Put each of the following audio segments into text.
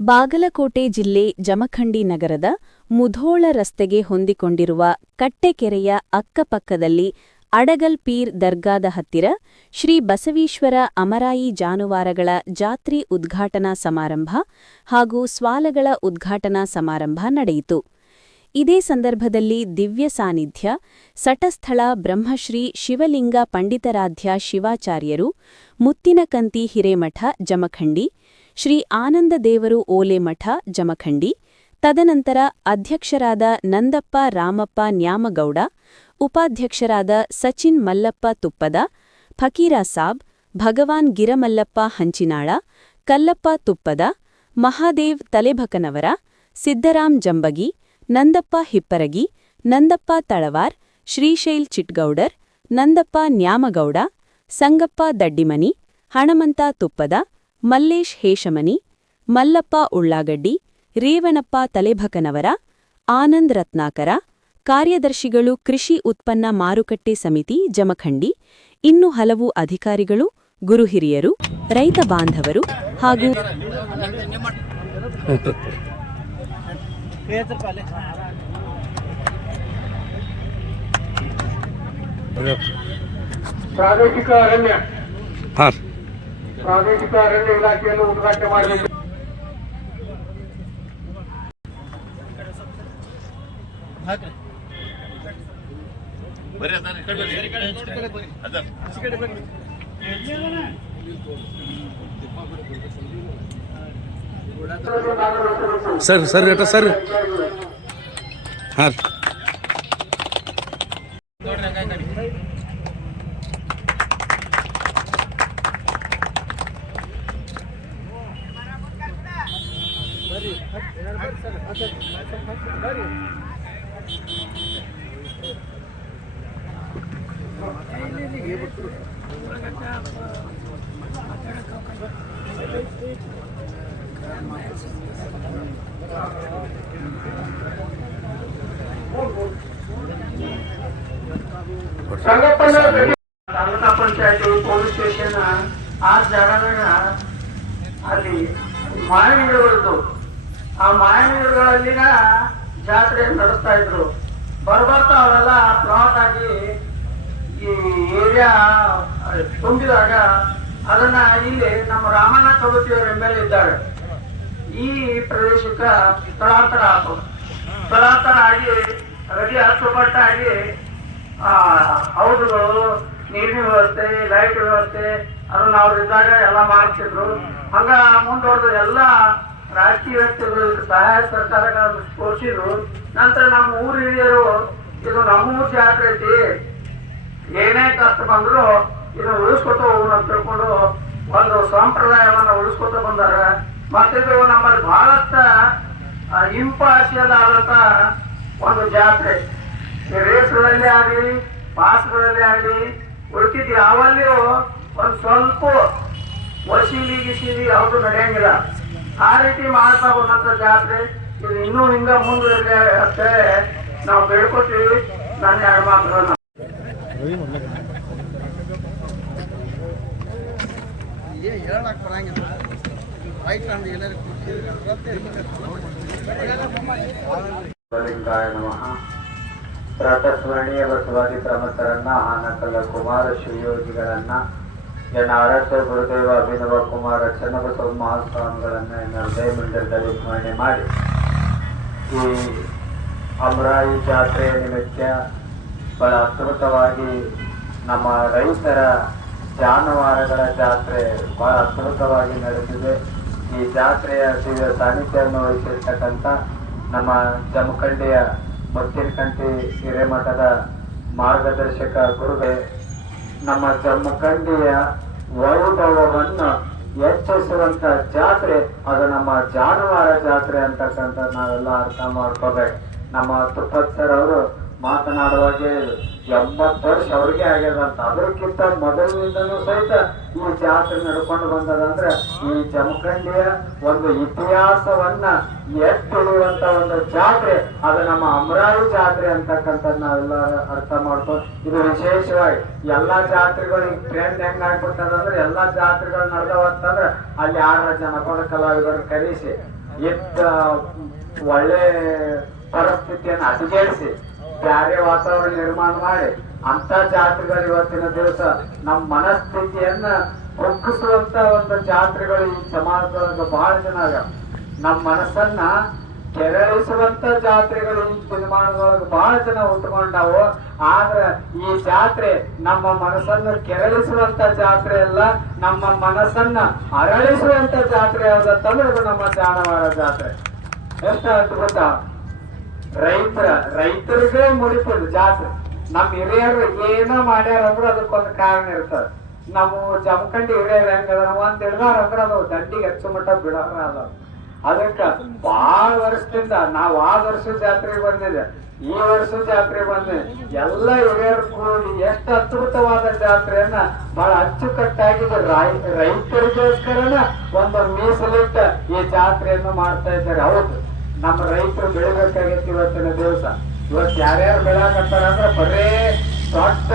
ಬಾಗಲಕೋಟೆ ಜಿಲ್ಲೆ ಜಮಖಂಡಿ ನಗರದ ಮುಧೋಳ ರಸ್ತೆಗೆ ಹೊಂದಿಕೊಂಡಿರುವ ಕಟ್ಟೆಕೆರೆಯ ಅಕ್ಕಪಕ್ಕದಲ್ಲಿ ಅಡಗಲ್ ಪೀರ್ ದರ್ಗಾದ ಹತ್ತಿರ ಶ್ರೀ ಬಸವೀಶ್ವರ ಅಮರಾಯಿ ಜಾನುವಾರಗಳ ಜಾತ್ರೆ ಉದ್ಘಾಟನಾ ಸಮಾರಂಭ ಹಾಗೂ ಸ್ವಾಲಗಳ ಉದ್ಘಾಟನಾ ಸಮಾರಂಭ ನಡೆಯಿತು. ಇದೇ ಸಂದರ್ಭದಲ್ಲಿ ದಿವ್ಯ ಸಾನ್ನಿಧ್ಯ ಸಟಸ್ಥಳ ಬ್ರಹ್ಮಶ್ರೀ ಶಿವಲಿಂಗ ಪಂಡಿತಾರಾಧ್ಯ ಶಿವಾಚಾರ್ಯರು, ಮುತ್ತಿನಕಂತಿ ಹಿರೇಮಠ ಜಮಖಂಡಿ, ಶ್ರೀ ಆನಂದದೇವರು ಓಲೆಮಠ ಜಮಖಂಡಿ, ತದನಂತರ ಅಧ್ಯಕ್ಷರಾದ ನಂದಪ್ಪ ರಾಮಪ್ಪ ನ್ಯಾಮಗೌಡ, ಉಪಾಧ್ಯಕ್ಷರಾದ ಸಚಿನ್ ಮಲ್ಲಪ್ಪ ತುಪ್ಪದ, ಫಕೀರ ಸಾಬ್, ಭಗವಾನ್ ಗಿರಮಲ್ಲಪ್ಪ ಹಂಚಿನಾಳ, ಕಲ್ಲಪ್ಪ ತುಪ್ಪದ, ಮಹಾದೇವ್ ತಲೆಭಕನವರ, ಸಿದ್ದರಾಮ್ ಜಂಬಗಿ, ನಂದಪ್ಪ ಹಿಪ್ಪರಗಿ, ನಂದಪ್ಪ ತಳವಾರ್, ಶ್ರೀಶೈಲ್ ಚಿಟ್ಗೌಡರ್, ನಂದಪ್ಪ ನ್ಯಾಮಗೌಡ, ಸಂಗಪ್ಪ ದಡ್ಡಿಮನಿ, ಹಣಮಂತ ತುಪ್ಪದ, ಮಲ್ಲೇಶ್ ಹೇಶಮನಿ, ಮಲ್ಲಪ್ಪ ಉಳ್ಳಾಗಡ್ಡಿ, ರೇವಣಪ್ಪ ತಲೆಭಕನವರ, ಆನಂದ್ ರತ್ನಾಕರ, ಕಾರ್ಯದರ್ಶಿಗಳು ಕೃಷಿ ಉತ್ಪನ್ನ ಮಾರುಕಟ್ಟೆ ಸಮಿತಿ ಜಮಖಂಡಿ, ಇನ್ನೂ ಹಲವು ಅಧಿಕಾರಿಗಳು, ಗುರುಹಿರಿಯರು, ರೈತ ಬಾಂಧವರು ಹಾಗೂ ಪ್ರಾದೇಶಿಕ ಅರಣ್ಯ ಇಲಾಖೆಯನ್ನು ಉದ್ಘಾಟನೆ ಮಾಡಬೇಕು. ಸರ್ ಸರ್ ಏಟ ಸರ್ ಹಾಂ ತಾಲೂಕಾ ಪಂಚಾಯತಿ ಪೊಲೀಸ್ ಸ್ಟೇಷನ್ ಆ ಜಾಗದಾಗ ಅಲ್ಲಿ ಮಾಯನಗಿಡಗಳಿದ್ದು, ಆ ಮಾಯನಗಿಡಗಳಲ್ಲಿನ ಜಾತ್ರೆ ನಡೆಸ್ತಾ ಇದ್ರು. ಬರ್ಬರ್ತಾ ಅವೆಲ್ಲ ಪ್ಲಾಟ್ ಆಗಿ ಈ ಏರಿಯಾ ತುಂಬಿದಾಗ ಅದನ್ನ ಇಲ್ಲಿ ನಮ್ಮ ರಾಮಣ್ಣ ಕಬೂತಿಯವರು MLA ಇದ್ದಾರೆ. ಈ ಪ್ರದೇಶಕ್ಕೆ ಸ್ಥಳಾಂತರ ಆಯ್ತು. ಸ್ಥಳಾಂತರ ಆಗಿ ರೆಡಿ ಅಚ್ಚುಕಟ್ಟಾಗಿ ಹೌದುಗಳು, ನೀರಿನ ವ್ಯವಸ್ಥೆ, ಲೈಟ್ ವ್ಯವಸ್ಥೆ ಅದನ್ನ ಅವ್ರು ಇದ್ದಾಗ ಎಲ್ಲ ಮಾಡ್ತಿದ್ರು. ಹಂಗ ಮುಂದುವರೆದು ಎಲ್ಲ ರಾಜಕೀಯ ವ್ಯಕ್ತಿಗಳು ಸಹಾಯ ಸರ್ಕಾರಗಳ ತೋರಿಸಿದ್ರು. ನಂತರ ನಮ್ಮ ಊರು ಹಿರಿಯರು ಇದು ನಮ್ಮೂರು ಜಾತ್ರೆ ಐತಿ, ಏನೇ ಕಷ್ಟ ಬಂದ್ರು ಇದನ್ನ ಉಳಿಸ್ಕೊತ ಹೋಗೋಣ ಅಂತ ತಿಳ್ಕೊಂಡು ಒಂದು ಸಂಪ್ರದಾಯವನ್ನ ಉಳಿಸ್ಕೊತ ಬಂದಾರ. ಮತ್ತಿದು ನಮ್ಮಲ್ಲಿ ಬಹಳಷ್ಟ ಇಂಪಾರ್ಷಿಯಲ್ ಒಂದು ಜಾತ್ರೆ. ರೇಸ್ಗಳಲ್ಲಿ ಆಗಲಿ ಪಾಸ್ಗಳಲ್ಲಿ ಆಗಲಿ ಉಳಿತಿದ್ದು ಯಾವಲ್ಲಿಯೂ ಒಂದು ಸ್ವಲ್ಪ ವಸೀಲಿ ಯಾವುದು ನಡೆಯಂಗಿಲ್ಲ. ಆ ರೀತಿ ಮಾಡ್ತಾ ಬಂದಂತ ಜಾತ್ರೆ ಇದು ಇನ್ನೂ ಹಿಂಗ ಮುಂದುವರಿದೆ ಅಂತ ನಾವು ಬೇಡ್ಕೊತೀವಿ. ನನ್ನ ಎರಡು ಮಾತುಗಳನ್ನ ಪ್ರಾತಸ್ಮರಣೀಯ ಬಸವಾದಿ ಪ್ರಮಥರನ್ನ, ಹಾನಕಲ್ಲ ಕುಮಾರ ಶಿವಯೋಗಿಗಳನ್ನ, ಎನ್ನ ಆರಾಧ್ಯ ಗುರುದೇವ ಅಭಿನವ ಕುಮಾರ ಚನ್ನಬಸವ ಮಹಾಸ್ವಾಮಿಗಳನ್ನ ಎನ್ನ ಹೃದಯ ಮಂದಿರದಲ್ಲಿ ಸ್ಮರಣೆ ಮಾಡಿ ಈ ಅಮರಾಯಿ ಜಾತ್ರೆಯ ನಿಮಿತ್ತ ಬಹಳ ಅದ್ಭುತವಾಗಿ ನಮ್ಮ ರೈತರ ಜಾನುವಾರುಗಳ ಜಾತ್ರೆ ಬಹಳ ಅದ್ಭುತವಾಗಿ ನಡೆದಿದೆ. ಈ ಜಾತ್ರೆಯ ದಿವ್ಯ ಸಾನ್ನಿಧ್ಯವನ್ನು ವಹಿಸಿರ್ತಕ್ಕಂಥ ನಮ್ಮ ಜಮಖಂಡಿಯ ಮುತ್ತಿನಕಂಟಿ ಹಿರೇಮಠದ ಮಾರ್ಗದರ್ಶಕ ಗುರುಗಳೇ, ನಮ್ಮ ಜಮಖಂಡಿಯ ವೈಭವವನ್ನು ಹೆಚ್ಚಿಸುವಂತ ಜಾತ್ರೆ ಅದು ನಮ್ಮ ಜಾನುವಾರ ಜಾತ್ರೆ ಅಂತಕ್ಕಂಥ ನಾವೆಲ್ಲ ಅರ್ಥ ಮಾಡ್ಕೋಬೇಕು. ನಮ್ಮ ತುಪ್ಪತ್ ಸರ್ ಅವರು ಮಾತನಾಡುವಾಗ 80 ವರ್ಷ ಅವ್ರಿಗೆ ಆಗ್ಯದಂತ. ಅದಕ್ಕಿಂತ ಮೊದಲಿನಿಂದನೂ ಸಹಿತ ಈ ಜಾತ್ರೆ ನಡ್ಕೊಂಡು ಬಂದದಂದ್ರೆ ಈ ಜಮಖಂಡಿಯ ಒಂದು ಇತಿಹಾಸವನ್ನ ಎತ್ತಿಳಿಯುವಂತ ಒಂದು ಜಾತ್ರೆ, ಅದು ನಮ್ಮ ಅಮರಾವತಿ ಜಾತ್ರೆ ಅಂತಕ್ಕಂಥ ನಾವೆಲ್ಲ ಅರ್ಥ ಮಾಡ್ಕೊಂಡು, ಇದು ವಿಶೇಷವಾಗಿ ಎಲ್ಲಾ ಜಾತ್ರೆಗಳು ಈಗ ಟ್ರೆಂಡ್ ಹೆಂಗ್ ಆಗ್ಬಿಟ್ಟದಂದ್ರೆ ಎಲ್ಲಾ ಜಾತ್ರೆಗಳು ನಡೆದವಂತಂದ್ರೆ ಅಲ್ಲಿ 6 ಜನಪದ ಕಲಾವಿದರು ಕರೆಸಿ ಒಳ್ಳೆ ಪರಿಸ್ಥಿತಿಯನ್ನು ಹದಗೆಡಿಸಿ ಬ್ಯಾರೆ ವಾತಾವರಣ ನಿರ್ಮಾಣ ಮಾಡಿ ಅಂತ ಜಾತ್ರೆಗಳು ಇವತ್ತಿನ ದಿವಸ ನಮ್ಮ ಮನಸ್ಥಿತಿಯನ್ನ ಕುಗ್ಗಿಸುವಂತ ಒಂದು ಜಾತ್ರೆಗಳು ಈ ಸಮಾಜದೊಳಗೆ ಬಹಳ ಜನ ನಮ್ಮ ಮನಸ್ಸನ್ನ ಕೆರಳಿಸುವಂತ ಜಾತ್ರೆಗಳು ಈ ಸಿನಿಮಾದೊಳಗೆ ಬಹಳ ಜನ ಉಟ್ಕೊಂಡಾವು. ಆದ್ರೆ ಈ ಜಾತ್ರೆ ನಮ್ಮ ಮನಸ್ಸನ್ನು ಕೆರಳಿಸುವಂತ ಜಾತ್ರೆ ಅಲ್ಲ, ನಮ್ಮ ಮನಸ್ಸನ್ನ ಅರಳಿಸುವಂತ ಜಾತ್ರೆ ಯಾವ್ದಂತಂದ್ರೆ ಇದು ನಮ್ಮ ಜಾನವಾರ ಜಾತ್ರೆ. ಎಷ್ಟು ಅದ್ಭುತ! ರೈತರಿಗೆ ಮುಡಿಪದು ಜಾತ್ರೆ. ನಮ್ ಹಿರಿಯರು ಏನೋ ಮಾಡ್ಯಾರ ಅಂದ್ರೆ ಅದಕ್ಕೊಂದು ಕಾರಣ ಇರ್ತದೆ. ನಾವು ಜಮಖಂಡಿ ಹಿರಿಯರು ಹೆಂಗದ ಒಂದ್ ಹಿಡ್ದಾರ ಅಂದ್ರೆ ಅದು ದಂಡಿಗೆ ಹಚ್ಚು ಮಟ್ಟ ಬಿಡೋರ ಅದ. ಅದಕ್ಕ ಬಹಳ ವರ್ಷದಿಂದ ನಾವು ಆ ವರ್ಷದ ಜಾತ್ರೆಗೆ ಬಂದಿದೆ, ಈ ವರ್ಷದ ಜಾತ್ರೆ ಬಂದಿದೆ. ಎಲ್ಲ ಹಿರಿಯರು ಕೂಡಿ ಎಷ್ಟು ಅದ್ಭುತವಾದ ಜಾತ್ರೆಯನ್ನ ಬಹಳ ಅಚ್ಚುಕಟ್ಟಾಗಿ ರೈತರಿಗೋಸ್ಕರನ ಒಂದು ಮೀಸಲಿಟ್ಟ ಈ ಜಾತ್ರೆಯನ್ನು ಮಾಡ್ತಾ ಇದ್ದಾರೆ. ಹೌದು, ನಮ್ಮ ರೈತರು ಬೆಳಿಬೇಕಾಗಿತ್ತು ಇವತ್ತಿನ ದಿವಸ. ಇವತ್ತು ಯಾರ್ಯಾರು ಬೆಳಕತ್ತಾರ ಅಂದ್ರೆ ಬರೇ ದೊಡ್ಡ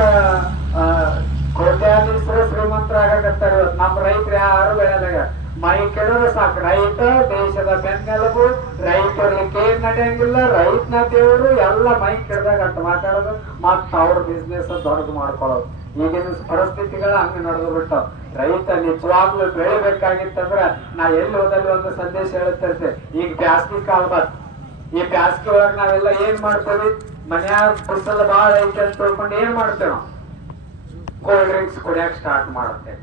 ಕೋಟ್ಯಾಧೀಶರು ಶ್ರೀಮಂತರಾಗತ್ತಾರ. ಇವತ್ತು ನಮ್ಮ ರೈತರು ಯಾರು ಬೆಳೆಯಲಾಗ. ಮೈ ಕೆಡೋದು ಸಾಕು. ರೈತ ದೇಶದ ಬೆನ್ನೆಲುಬು, ರೈತರಿಗೆ ಏನ್ ನಡೆಯಂಗಿಲ್ಲ, ರೈತನ ದೇವರು ಎಲ್ಲ ಮೈ ಕೆಡದಾಗ ಅಂತ ಮಾತಾಡೋದು, ಮತ್ತ ಅವ್ರ ಬಿಸ್ನೆಸ್ ದೊಡ್ಡದು ಮಾಡ್ಕೊಳ್ಳೋದು. ಈಗಿನ ಪರಿಸ್ಥಿತಿಗಳ ಹಂಗ ನಡೆದು ಬಿಟ್ಟು ರೈತ ನಿಜವಾಗ್ಲೂ ಬೆಳಿಬೇಕಾಗಿತ್ತಂದ್ರ ನಾ ಎಲ್ಲಿ ಹೋದಲ್ಲಿ ಒಂದು ಸಂದೇಶ ಹೇಳುತ್ತಿರ್ತೆ. ಈಗ ಬ್ಯಾಸ್ಗಿ ಕಾಲ ಬಂತ್. ಈ ಬ್ಯಾಸ್ಗಿ ಒಳಗ ನಾವೆಲ್ಲ ಏನ್ ಮಾಡ್ತೇವಿ? ಮನ್ಯಾಗ ಬಿಸಿಲು ಬಾಳ ಐತೆ ಅಂತ ತಿಳ್ಕೊಂಡು ಏನ್ ಮಾಡ್ತೇವ? ಕೋಲ್ಡ್ ಡ್ರಿಂಕ್ಸ್ ಕುಡಿಯಕ್ ಸ್ಟಾರ್ಟ್ ಮಾಡುತ್ತೇವೆ.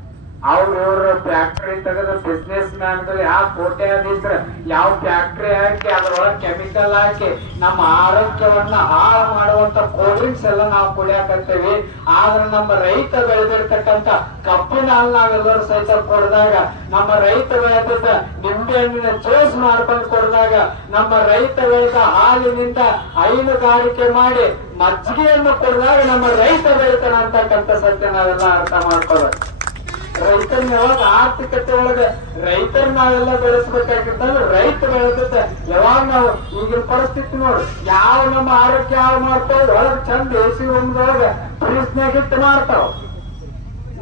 ಅವ್ರ ಫ್ಯಾಕ್ಟ್ರಿ ತೆಗೆದು ಬಿಸ್ನೆಸ್ ಮ್ಯಾನ್ಗಳು ಯಾವ ಕೋಟ್ಯಾಧೀಶರ ಯಾವ ಫ್ಯಾಕ್ಟ್ರಿ ಹಾಕಿ ಅದ್ರೊಳಗೆ ಕೆಮಿಕಲ್ ಹಾಕಿ ನಮ್ಮ ಆರೋಗ್ಯವನ್ನ ಹಾಳು ಮಾಡುವಂತ ಕೋಲ್ಡ್ ಡ್ರಿಂಕ್ಸ್ ಎಲ್ಲ ನಾವು ಕುಡಿಯಾಕತ್ತೇವಿ. ಆದ್ರೆ ನಮ್ಮ ರೈತ ಬೆಳೆದಿರ್ತಕ್ಕಂಥ ಕಬ್ಬಿನ ಹಾಲು ನಾವೆಲ್ಲರೂ ಸಹಿತ ಕೊಡಿದಾಗ, ನಮ್ಮ ರೈತ ಬೆಳೆದ ನಿಂಬೆ ಹಣ್ಣಿನ ಜ್ಯೂಸ್ ಮಾಡ್ಕೊಂಡು ಕೊಡಿದಾಗ, ನಮ್ಮ ರೈತ ಬೆಳೆದ ಹಾಲಿನಿಂದ ಹೈನುಗಾರಿಕೆ ಮಾಡಿ ಮಜ್ಜಿಗೆಯನ್ನು ಕೊಡಿದಾಗ ನಮ್ಮ ರೈತ ಬೆಳಿತಾನ ಅಂತಕ್ಕಂಥ ಸತ್ಯ ನಾವೆಲ್ಲ ಅರ್ಥ ಮಾಡ್ಕೋಬೇಕು. ರೈತರನ್ನ ಯಾವಾಗ ಆರ್ಥಿಕತೆ ಒಳಗೆ ರೈತರ ನಾವೆಲ್ಲ ಬೆಳೆಸ್ಬೇಕಾಗಿರ್ತಂದ್ರೆ ರೈತ ಬೆಳೆದ ಯಾವಾಗ ನಾವು ಈಗಿನ ಪರಿಸ್ಥಿತಿ ನೋಡಿ ಯಾವ ನಮ್ಮ ಆರೋಗ್ಯ ಯಾವ ಮಾಡ್ತಾವ, ಒಳಗ್ ಚಂದ ಎಸಿ ರೂಮ್ದೊಳಗ ಫ್ರೀಜ್ನಾಗ ಇಟ್ಟು ಮಾಡ್ತಾವ.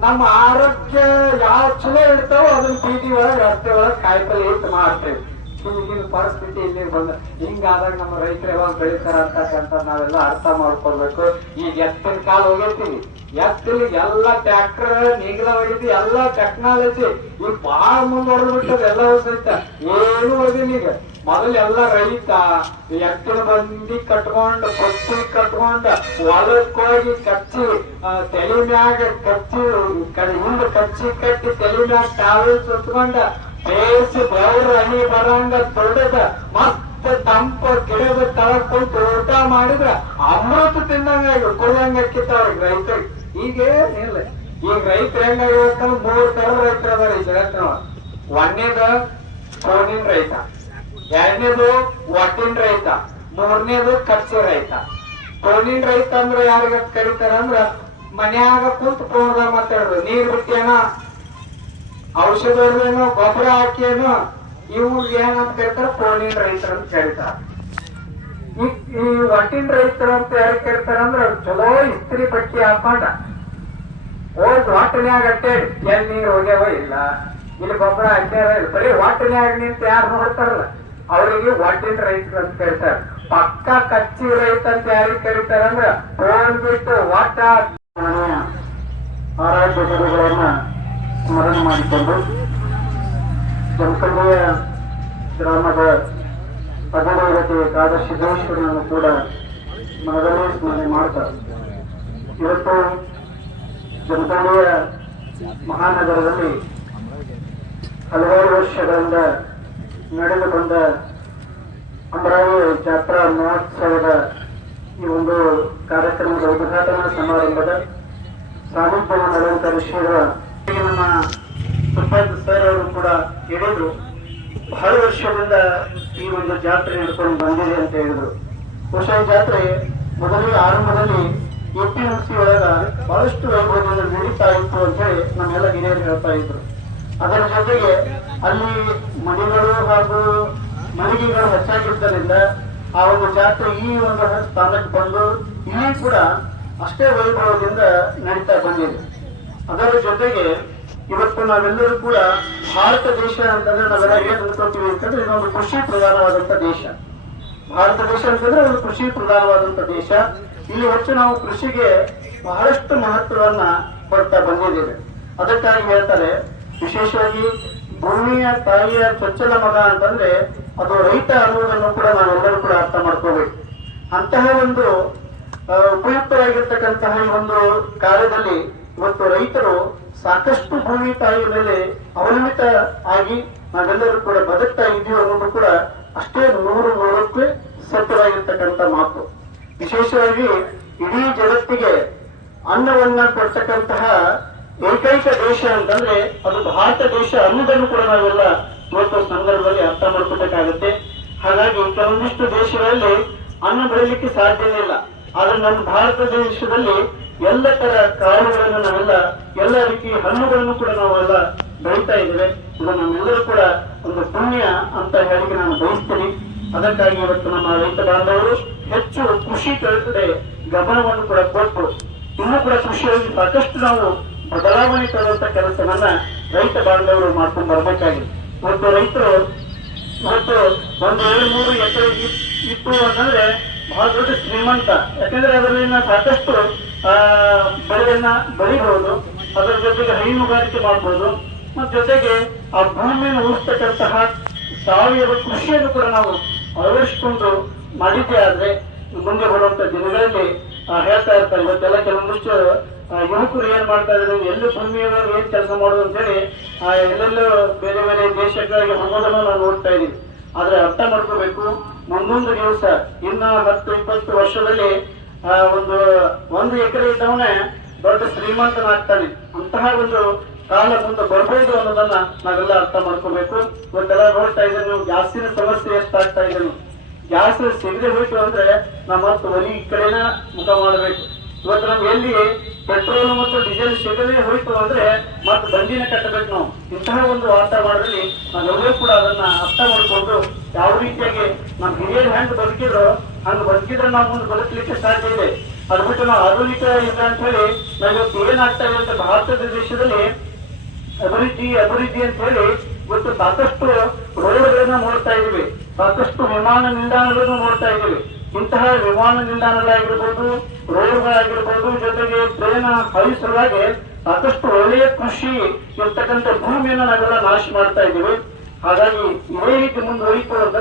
ನಮ್ಮ ಆರೋಗ್ಯ ಯಾವ ಚಲೋ ಇಡ್ತಾವ ಅದನ್ನ ಬೀದಿ ಒಳಗೆ ರಸ್ತೆ ಒಳಗೆ ಕಾಯಿಪಲ್ಲೆ ಇಟ್ಟು ಮಾಡ್ತೇವೆ. ಈಗಿನ ಪರಿಸ್ಥಿತಿ ಇಲ್ಲಿ ಬಂದ ಹಿಂಗಾದಾಗ ನಮ್ಮ ರೈತರು ಯಾವಾಗ ಬೆಳಿತಾರ ಅಂತಕ್ಕಂಥ ನಾವೆಲ್ಲ ಅರ್ಥ ಮಾಡ್ಕೊಳ್ಬೇಕು. ಈಗ ಎತ್ತಿನ ಕಾಲ ಹೋಗಿರ್ತೀವಿ, ಎತ್ತಿಲಿಗೆ ಎಲ್ಲ ಟ್ರ್ಯಾಕ್ಟರ್ ನೀಗ್ಲ ಹೋಗಿದ್ವಿ, ಎಲ್ಲ ಟೆಕ್ನಾಲಜಿ ಈಗ ಬಾಳ ಮುಂದುವರೆದ್ಬಿಟ್ಟದ. ಎಲ್ಲ ಸಹಿತ ಏನು ಹೋಗಿಲ್ಲ. ಈಗ ಮೊದಲು ಎಲ್ಲ ರೈತ ಎತ್ತಿನ ಬಂಡಿ ಕಟ್ಕೊಂಡ್ ಕೊಚ್ಚಿ ಕಟ್ಕೊಂಡ ಹೊಲಕ್ ಹೋಗಿ ಕಚ್ಚಿ ತಲೆ ಮ್ಯಾಗ ಕಚ್ಚಿ ಹಿಂದ ಕಚ್ಚಿ ಕಟ್ಟಿ ತಲೆ ಮ್ಯಾಗ ಟಾವೆಲ್ ಸುತ್ಕೊಂಡ ಬೇಸಿ ಬೆವ್ರ ಹನಿ ಬರಂಗ ತೊಡೆದ ಮತ್ತ ತಂಪ ಗಿಡದ ತಳಕ್ ಕುಂತು ಊಟ ಮಾಡಿದ್ರ ಅಮೃತ ತಿಂದಂಗ ಕುಡಿದಂಗ ಅಕ್ಕಿತ್ತವ್ರಿಗೆ ರೈತರಿಗೆ. ಈಗ ಏನಿಲ್ಲ. ಈಗ ರೈತರು ಹೆಂಗಾಗಿರ್ತಾನ 3 ತರ ರೈತರು ಅದಾರ ಈ ಜಗತ್ತಿನ. ಒಂದೇದು ಫೋನಿನ ರೈತ, ಎರಡನೇದು ಒಟ್ಟಿನ ರೈತ, ಮೂರನೇದು ಕಚ್ಚಿ ರೈತ. ಫೋನಿನ ರೈತ ಅಂದ್ರ ಯಾರಿಗ ಕರೀತಾರ ಅಂದ್ರ ಮನ್ಯಾಗ ಕುಂತು ಫೋನ್ದಾಗ ಮಾತಾಡೋದು, ನೀರ್ ಬಿಟ್ಟೇನೋ, ಔಷಧ ಹೊಡೆದೇನೋ, ಗೊಬ್ಬರ ಹಾಕೇನೋ, ಇವ್ರಿಗೆ ಏನಂತ ಕರೀತಾರ? ಫೋನಿನ ರೈತರು ಅಂತ ಕರೀತಾರ. ಈ ಒಟ್ಟಿನ ರೈತರು ಅಂತ ಯಾರು ಕರೀತಾರ ಅಂದ್ರ ಚಲೋ ಇಸ್ತ್ರಿ ಪಟ್ಟಿ ಹಾಕೊಂಡ ಹೋಗಿ ಒಟ್ಟನ್ಯಾಗ ಅಟ್ಟೇಳಿ ಎಲ್ಲಿ ನೀರ್ ಹೋಗ್ಯಾವ ಇಲ್ಲ, ಇಲ್ಲಿ ಗೊಬ್ಬರ ಹಾಕ್ಯಾರ ಇಲ್ಲ, ಬರೀ ಒಟ್ಟನ್ಯಾಗ ನಿಂತ ಯಾರು ನೋಡ್ತಾರಲ್ಲ ಅವ್ರಿಗೆ ಒಟ್ಟಿನ ರೈತರು ಅಂತ ಕರೀತಾರ. ಪಕ್ಕ ಕಚ್ಚಿ ರೈತ ಅಂತ ಯಾರಿಗೆ ಕರೀತಾರ ಅಂದ್ರ ಫೋನ್ ಬಿಟ್ಟು ಒಟ್ಟ ಆರಾಧ್ಯ ಗುರುಗಳನ್ನ ಸ್ಮರಣೆ ಮಾಡಿಕೊಂಡು ಜಮಖಂಡಿಯ ಗ್ರಾಮದ ಅಧಿದೇವತೆ ಕಾದಶಿದ್ದೇಶ್ವರನನ್ನು ಕೂಡ ಮನದಲ್ಲೇ ಸ್ಮರಣೆ ಮಾಡ್ತಾರೆ. ಇವತ್ತು ಜಮಖಂಡಿಯ ಮಹಾನಗರದಲ್ಲಿ ಹಲವಾರು ವರ್ಷಗಳಿಂದ ನಡೆದು ಬಂದ ಅಮರಾವತಿ ಜಾತ್ರಾ ಮಹೋತ್ಸವದ ಈ ಒಂದು ಕಾರ್ಯಕ್ರಮದ ಉದ್ಘಾಟನಾ ಸಮಾರಂಭದ ಸಾನ್ನಿಧ್ಯವನ್ನು ಅಲಂಕರಿಸಿರುವ ನಮ್ಮ ಸುಬ್ಬದ್ ಸರ್ ಅವರು ಕೂಡ ಹೇಳಿದ್ರು, ಬಹಳ ವರ್ಷದಿಂದ ಈ ಒಂದು ಜಾತ್ರೆ ನಡ್ಕೊಂಡು ಬಂದಿದೆ ಅಂತ ಹೇಳಿದ್ರು. ಬಹುಶಃ ಜಾತ್ರೆ ಮೊದಲಿಗೆ ಆರಂಭದಲ್ಲಿ APMC ಒಳಗ ಬಹಳಷ್ಟು ವೈಭವದಿಂದ ನಡೀತಾ ಇತ್ತು ಅಂತ ಹೇಳಿ ನಮ್ಮೆಲ್ಲ ಹಿರಿಯರು ಹೇಳ್ತಾ ಇದ್ರು. ಅದರ ಜೊತೆಗೆ ಅಲ್ಲಿ ಮನೆಗಳು ಹಾಗೂ ಮಳಿಗೆಗಳು ಹೆಚ್ಚಾಗಿದ್ದರಿಂದ ಆ ಒಂದು ಜಾತ್ರೆ ಈ ಒಂದು ಸ್ಥಾನಕ್ಕೆ ಬಂದು ಇಲ್ಲಿ ಕೂಡ ಅಷ್ಟೇ ವೈಭವದಿಂದ ನಡೀತಾ ಬಂದಿದೆ. ಅದರ ಜೊತೆಗೆ ಇವತ್ತು ನಾವೆಲ್ಲರೂ ಕೂಡ ಭಾರತ ದೇಶ ಅಂತಂದ್ರೆ ನಾವೆಲ್ಲ ಏನ್ ಅನ್ಕೊಳ್ತೀವಿ ಅಂತಂದ್ರೆ ಇದೊಂದು ಕೃಷಿ ಪ್ರಧಾನವಾದಂತ ದೇಶ. ಭಾರತ ದೇಶ ಅಂತಂದ್ರೆ ಒಂದು ಕೃಷಿ ಪ್ರಧಾನವಾದಂತ ದೇಶ. ಇಲ್ಲಿ ಹೆಚ್ಚು ನಾವು ಕೃಷಿಗೆ ಬಹಳಷ್ಟು ಮಹತ್ವವನ್ನ ಕೊಡ್ತಾ ಬಂದಿದ್ದೇವೆ. ಅದಕ್ಕಾಗಿ ಹೇಳ್ತಾರೆ, ವಿಶೇಷವಾಗಿ ಭೂಮಿಯ ತಾಯಿಯ ಚೊಚ್ಚಲ ಮಗ ಅಂತಂದ್ರೆ ಅದು ರೈತ ಅನ್ನೋದನ್ನು ಕೂಡ ನಾವೆಲ್ಲರೂ ಕೂಡ ಅರ್ಥ ಮಾಡ್ಕೋಬೇಕು. ಅಂತಹ ಒಂದು ಉಪಯುಕ್ತವಾಗಿರ್ತಕ್ಕಂತಹ ಈ ಒಂದು ಕಾರ್ಯದಲ್ಲಿ ಇವತ್ತು ರೈತರು ಸಾಕಷ್ಟು ಭೂಮಿ ತಾಯಿಯ ಮೇಲೆ ಅವಲಂಬಿತ ಆಗಿ ನಾವೆಲ್ಲರೂ ಕೂಡ ಬದುಕ್ತಾ ಇದ್ದೀವಿ ಅನ್ನೋದು ಕೂಡ ಅಷ್ಟೇ ನೂರಕ್ಕೆ ಸತ್ಯವಾಗಿರ್ತಕ್ಕಂಥ ಮಾತು. ವಿಶೇಷವಾಗಿ ಇಡೀ ಜಗತ್ತಿಗೆ ಅನ್ನವನ್ನ ಕೊಡ್ತಕ್ಕಂತಹ ಏಕೈಕ ದೇಶ ಅಂತಂದ್ರೆ ಅದು ಭಾರತ ದೇಶ ಅನ್ನೋದನ್ನು ಕೂಡ ನಾವೆಲ್ಲ ಇವತ್ತು ಸಂದರ್ಭದಲ್ಲಿ ಅರ್ಥ ಮಾಡ್ಕೋಬೇಕಾಗತ್ತೆ. ಹಾಗಾಗಿ ಕೆಲವೊಂದಿಷ್ಟು ದೇಶಗಳಲ್ಲಿ ಅನ್ನ ಬೆಳಲಿಕ್ಕೆ ಸಾಧ್ಯನೇ ಇಲ್ಲ. ಆದ್ರೆ ನಮ್ಮ ಭಾರತ ದೇಶದಲ್ಲಿ ಎಲ್ಲ ತರ ಕಾಳುಗಳನ್ನು ನಾವೆಲ್ಲ ಎಲ್ಲ ರೀತಿಯ ಹಣ್ಣುಗಳನ್ನು ಕೂಡ ನಾವೆಲ್ಲ ಬೆಳೀತಾ ಇದ್ದೇವೆ. ಇದು ನಮ್ಮೆಲ್ಲರೂ ಕೂಡ ಒಂದು ಪುಣ್ಯ ಅಂತ ಹೇಳಿ ನಾನು ಬಯಸ್ತೀನಿ. ಅದಕ್ಕಾಗಿ ಇವತ್ತು ನಮ್ಮ ರೈತ ಬಾಂಧವರು ಹೆಚ್ಚು ಕೃಷಿ ಕಡೆ ಗಮನವನ್ನು ಕೂಡ ಕೊಟ್ಟು ಇನ್ನೂ ಕೂಡ ಕೃಷಿಯಲ್ಲಿ ಸಾಕಷ್ಟು ನಾವು ಬದಲಾವಣೆ ತರುವಂತ ಕೆಲಸವನ್ನ ರೈತ ಬಾಂಧವರು ಮಾಡ್ಕೊಂಡು ಬರ್ಬೇಕಾಗಿದೆ. ಇವತ್ತು ರೈತರು ಇವತ್ತು ಒಂದು 2-3 ಎಕರೆ ಇತ್ತು ಅಂತಂದ್ರೆ ಬಹಳ ದೊಡ್ಡ ಶ್ರೀಮಂತ. ಯಾಕಂದ್ರೆ ಅದರಲ್ಲಿನ ಸಾಕಷ್ಟು ಬೆಳೆಯನ್ನ ಬೆಳಿಬಹುದು. ಅದರ ಜೊತೆಗೆ ಹೈನುಗಾರಿಕೆ ಮಾಡಬಹುದು. ಮತ್ತ ಜೊತೆಗೆ ಆ ಭೂಮಿಯನ್ನು ಉಳಿಸ್ತಕ್ಕಂತಹ ಸಾವಯವ ಕೃಷಿಯನ್ನು ಕೂಡ ನಾವು ಅಳವಡಿಸಿಕೊಂಡು ಮಾಡಿದ್ದೇ ಆದ್ರೆ ಮುಂದೆ ಬರುವಂತ ದಿನಗಳಲ್ಲಿ ಹೇಳ್ತಾ ಇರ್ತಾರೆ. ಇವತ್ತೆಲ್ಲ ಕೆಲವೊಂದಿಷ್ಟು ಯುವಕರು ಏನ್ ಮಾಡ್ತಾ ಇದ್ದಾರೆ, ಎಲ್ಲೂ ಭೂಮಿಯೊಳಗೆ ಏನ್ ಕೆಲಸ ಮಾಡೋದು ಅಂತ ಹೇಳಿ ಎಲ್ಲೆಲ್ಲೂ ಬೇರೆ ಬೇರೆ ದೇಶಗಳಿಗೆ ಹೋಗೋದನ್ನು ನಾವು ನೋಡ್ತಾ ಇದೀವಿ. ಆದ್ರೆ ಅರ್ಥ ಮಾಡ್ಕೋಬೇಕು, ಮುಂದೊಂದು ದಿವಸ ಇನ್ನ 10-20 ವರ್ಷದಲ್ಲಿ ಒಂದು ಎಕರೆ ಇದ್ದವನೇ ದೊಡ್ಡ ಶ್ರೀಮಂತನಾಗ್ತಾನೆ. ಅಂತಹ ಒಂದು ಕಾಲ ಮುಂದೆ ಬರ್ಬೋದು ಅನ್ನೋದನ್ನ ನಾವೆಲ್ಲ ಅರ್ಥ ಮಾಡ್ಕೋಬೇಕು. ಇವತ್ತೆಲ್ಲ ನೋಡ್ತಾ ಇದ್ದೇವೆ, ನೀವು ಗ್ಯಾಸಿನ ಸಮಸ್ಯೆ ಎಷ್ಟಾಗ್ತಾ ಇದೆ. ಗ್ಯಾಸ್ ಸಿಗದೆ ಹೋಯ್ತು ಅಂದ್ರೆ ನಾವು ಮತ್ತೆ ಒಲಿ ಕಡೆನ ಮುಖ ಮಾಡಬೇಕು. ಇವತ್ತು ನಮ್ಗೆ ಎಲ್ಲಿ ಪೆಟ್ರೋಲ್ ಮತ್ತು ಡೀಸೆಲ್ ಸಿಗದೆ ಹೋಯ್ತು ಅಂದ್ರೆ ಮತ್ತೆ ಬಂಡಿನ ಕಟ್ಟಬೇಕು ನಾವು. ಇಂತಹ ಒಂದು ವಾತಾವರಣದಲ್ಲಿ ನಾವೆಲ್ಲರೂ ಕೂಡ ಅದನ್ನ ಅರ್ಥ ಮಾಡಿಕೊಂಡು ಯಾವ ರೀತಿಯಾಗಿ ನಮ್ಮ ಹಿರಿಯರು ಹೆಂಗ್ ಬದುಕಿದ್ರು ಹಂಗ್ ಬದುಕಿದ್ರೆ ನಾವು ಮುಂದೆ ಬದುಕಲಿಕ್ಕೆ ಸಾಧ್ಯ ಇದೆ. ಅದು ಬಿಟ್ಟು ನಾವು ಆಧುನಿಕ ಇಲ್ಲ ಅಂತ ಹೇಳಿ ನಾವು ಇವತ್ತು ಏನಾಗ್ತಾ ಇದೆ ಅಂತ ಭಾರತದ ದೇಶದಲ್ಲಿ ಅಭಿವೃದ್ಧಿ ಅಂತ ಹೇಳಿ ಇವತ್ತು ಸಾಕಷ್ಟು ರೋಡ್ಗಳನ್ನ ನೋಡ್ತಾ ಇದೀವಿ, ಸಾಕಷ್ಟು ವಿಮಾನ ನಿಲ್ದಾಣಗಳನ್ನು ನೋಡ್ತಾ ಇದೀವಿ. ಇಂತಹ ವಿಮಾನ ನಿಲ್ದಾಣಗಳಾಗಿರ್ಬೋದು, ರೋಡ್ಗಳಾಗಿರ್ಬೋದು, ಜೊತೆಗೆ ಟ್ರೈನ್ ಹರಿಸುವಾಗ ಸಾಕಷ್ಟು ಒಳ್ಳೆಯ ಕೃಷಿ ಇರ್ತಕ್ಕಂಥ ಭೂಮಿಯನ್ನು ನಾವೆಲ್ಲ ನಾಶ ಮಾಡ್ತಾ ಇದ್ದೀವಿ. ಹಾಗಾಗಿ ಇದೇ ರೀತಿ ಮುಂದುವರಿಕೊಳ್ಳೋದು